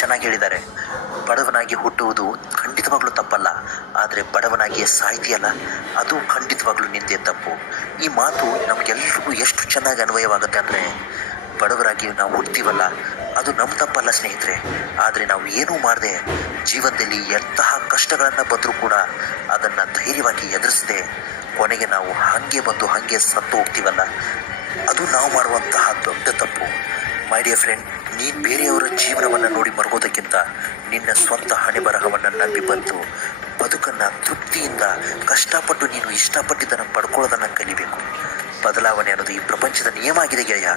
ಚೆನ್ನಾಗಿ ಹೇಳಿದ್ದಾರೆ. ಬಡವನಾಗಿ ಹುಟ್ಟುವುದು ಖಂಡಿತವಾಗ್ಲೂ ತಪ್ಪಲ್ಲ, ಆದರೆ ಬಡವನಾಗಿಯೇ ಸಾಯ್ತೀಯಲ್ಲ, ಅದು ಖಂಡಿತವಾಗ್ಲೂ ನಿಂದೆ ತಪ್ಪು. ಈ ಮಾತು ನಮಗೆಲ್ಲರಿಗೂ ಎಷ್ಟು ಚೆನ್ನಾಗಿ ಅನ್ವಯವಾಗುತ್ತೆ ಅಂದರೆ, ಬಡವರಾಗಿ ನಾವು ಹುಡ್ತೀವಲ್ಲ, ಅದು ನಮ್ಮ ತಪ್ಪಲ್ಲ ಸ್ನೇಹಿತರೆ. ಆದರೆ ನಾವು ಏನೂ ಮಾಡದೆ ಜೀವನದಲ್ಲಿ ಎಂತಹ ಕಷ್ಟಗಳನ್ನು ಬಂದರೂ ಕೂಡ ಅದನ್ನು ಧೈರ್ಯವಾಗಿ ಎದುರಿಸದೆ ಕೊನೆಗೆ ನಾವು ಹಾಗೆ ಬಂದು ಹಾಗೆ ಸತ್ತು ಹೋಗ್ತೀವಲ್ಲ, ಅದು ನಾವು ಮಾಡುವಂತಹ ದೊಡ್ಡ ತಪ್ಪು. ಮೈ ಡಿಯರ್ ಫ್ರೆಂಡ್, ನೀನು ಬೇರೆಯವರ ಜೀವನವನ್ನು ನೋಡಿ ಮರಗೋದಕ್ಕಿಂತ ನಿನ್ನ ಸ್ವಂತ ಹಣೆ ಬರಹವನ್ನು ನಂಬಿ ಬಂದು ಬದುಕನ್ನು ತೃಪ್ತಿಯಿಂದ ಕಷ್ಟಪಟ್ಟು ನೀನು ಇಷ್ಟಪಟ್ಟಿದ್ದನ್ನು ಪಡ್ಕೊಳ್ಳೋದನ್ನು ಕಲಿಬೇಕು. ಬದಲಾವಣೆ ಅನ್ನೋದು ಈ ಪ್ರಪಂಚದ ನಿಯಮ ಆಗಿದೆ ಗೆಳೆಯ.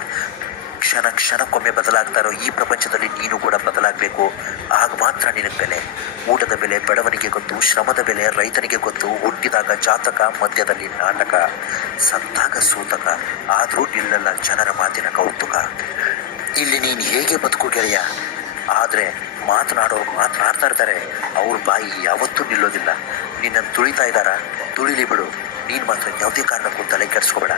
ಕ್ಷಣ ಕ್ಷಣಕ್ಕೊಮ್ಮೆ ಬದಲಾಗ್ತಾ ಇರೋ ಈ ಪ್ರಪಂಚದಲ್ಲಿ ನೀನು ಕೂಡ ಬದಲಾಗಬೇಕು. ಆಗ ಮಾತ್ರ ನಿನಗೆ ಬೆಲೆ. ಊಟದ ಬೆಲೆ ಬಡವನಿಗೆ ಗೊತ್ತು, ಶ್ರಮದ ಬೆಲೆ ರೈತನಿಗೆ ಗೊತ್ತು. ಹುಟ್ಟಿದಾಗ ಜಾತಕ, ಮಧ್ಯದಲ್ಲಿ ನಾಟಕ, ಸತ್ತಾಗ ಸೂತಕ, ಆದರೂ ನಿಲ್ಲಲ್ಲ ಜನರ ಮಾತಿನ ಕೌತುಕ. ಇಲ್ಲಿ ನೀನು ಹೇಗೆ ಬದುಕು ಗೆಳೆಯ, ಆದರೆ ಮಾತನಾಡೋರು ಮಾತನಾಡ್ತಾ ಇರ್ತಾರೆ, ಅವ್ರ ಬಾಯಿ ಯಾವತ್ತೂ ನಿಲ್ಲೋದಿಲ್ಲ. ನಿನ್ನನ್ನು ತುಳಿತಾ ಇದ್ದಾರಾ, ತುಳಿಲಿ ಬಿಡು. ನೀನು ಮಾತ್ರ ಯಾವುದೇ ಕಾರಣಕ್ಕೂ ತಲೆ ಕೆಡಿಸ್ಕೋಬೇಡ.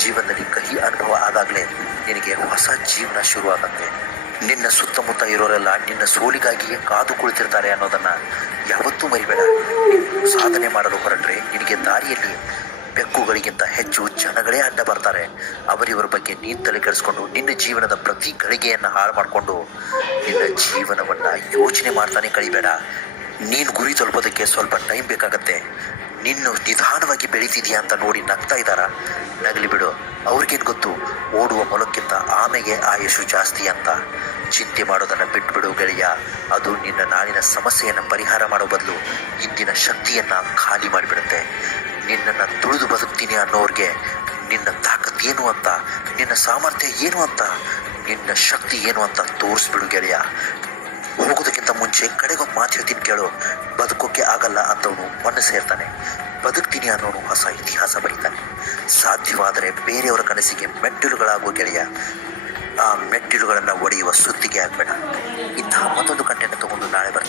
ಜೀವನದಲ್ಲಿ ಕಹಿ ಅನುಭವ ಆದಾಗಲೇ ನಿನಗೆ ಹೊಸ ಜೀವನ ಶುರುವಾಗುತ್ತೆ. ನಿನ್ನ ಸುತ್ತಮುತ್ತ ಇರೋರೆಲ್ಲ ನಿನ್ನ ಸೋಲಿಗಾಗಿಯೇ ಕಾದು ಕುಳಿತಿರ್ತಾರೆ ಅನ್ನೋದನ್ನು ಯಾವತ್ತೂ ಮರಿಬೇಡ. ನೀನು ಸಾಧನೆ ಮಾಡಲು ಹೊರಟ್ರೆ ನಿನಗೆ ದಾರಿಯಲ್ಲಿ ಬೆಕ್ಕುಗಳಿಗಿಂತ ಹೆಚ್ಚು ಜನಗಳೇ ಅಡ್ಡ ಬರ್ತಾರೆ. ಅವರಿವರ ಬಗ್ಗೆ ನೀನು ತಲೆ ಕೆಡಿಸ್ಕೊಂಡು ನಿನ್ನ ಜೀವನದ ಪ್ರತಿ ಗಳಿಗೆಯನ್ನು ಹಾಳು ಮಾಡಿಕೊಂಡು ನಿನ್ನ ಜೀವನವನ್ನು ಯೋಚನೆ ಮಾಡ್ತಾನೆ ಕಳಿಬೇಡ. ನೀನು ಗುರಿ ತಲುಪೋದಕ್ಕೆ ಸ್ವಲ್ಪ ಟೈಮ್ ಬೇಕಾಗತ್ತೆ. ನಿನ್ನು ನಿಧಾನವಾಗಿ ಬೆಳೀತಿದೆಯಾ ಅಂತ ನೋಡಿ ನಗ್ತಾ ಇದ್ದಾರ, ನಗಲಿ ಬಿಡು. ಅವ್ರಿಗೇನು ಗೊತ್ತು, ಓಡುವ ಮೊಲಕ್ಕಿಂತ ಆಮೆಗೆ ಆಯುಷು ಜಾಸ್ತಿ ಅಂತ. ಚಿಂತೆ ಮಾಡೋದನ್ನು ಬಿಟ್ಬಿಡು ಗೆಳೆಯ. ಅದು ನಿನ್ನ ನಾಳಿನ ಸಮಸ್ಯೆಯನ್ನು ಪರಿಹಾರ ಮಾಡೋ ಬದಲು ಇಂದಿನ ಶಕ್ತಿಯನ್ನು ಖಾಲಿ ಮಾಡಿಬಿಡುತ್ತೆ. ನಿನ್ನನ್ನು ತುಳಿದು ಬದುಕ್ತೀನಿ ಅನ್ನೋರಿಗೆ ನಿನ್ನ ತಾಕತ್ ಏನು ಅಂತ, ನಿನ್ನ ಸಾಮರ್ಥ್ಯ ಏನು ಅಂತ, ನಿನ್ನ ಶಕ್ತಿ ಏನು ಅಂತ ತೋರಿಸ್ಬಿಡು ಗೆಳೆಯ. ಹೋಗೋದಕ್ಕಿಂತ ಮುಂಚೆ ಕಡೆಗೊಂದು ಮಾತು ಹೇಳ್ತೀನಿ ಕೇಳು. ಬದುಕೋಕ್ಕೆ ಆಗಲ್ಲ ಅಂತವನು ಮಣ್ಣು ಸೇರ್ತಾನೆ, ಬದುಕ್ತೀನಿ ಅನ್ನೋನು ಹೊಸ ಇತಿಹಾಸ ಬರೀತಾನೆ. ಸಾಧ್ಯವಾದರೆ ಬೇರೆಯವರ ಕನಸಿಗೆ ಮೆಟ್ಟಿಲುಗಳಾಗುವ ಗೆಳೆಯ. ಆ ಮೆಟ್ಟಿಲುಗಳನ್ನು ಒಡೆಯುವ ಸುದ್ದಿಗೆ ಆಗಬೇಡ. ಇಂತಹ ಮತ್ತೊಂದು ಕಂಟೆಂಟ್ ತಗೊಂಡು ನಾಳೆ ಬರ್ತೀನಿ.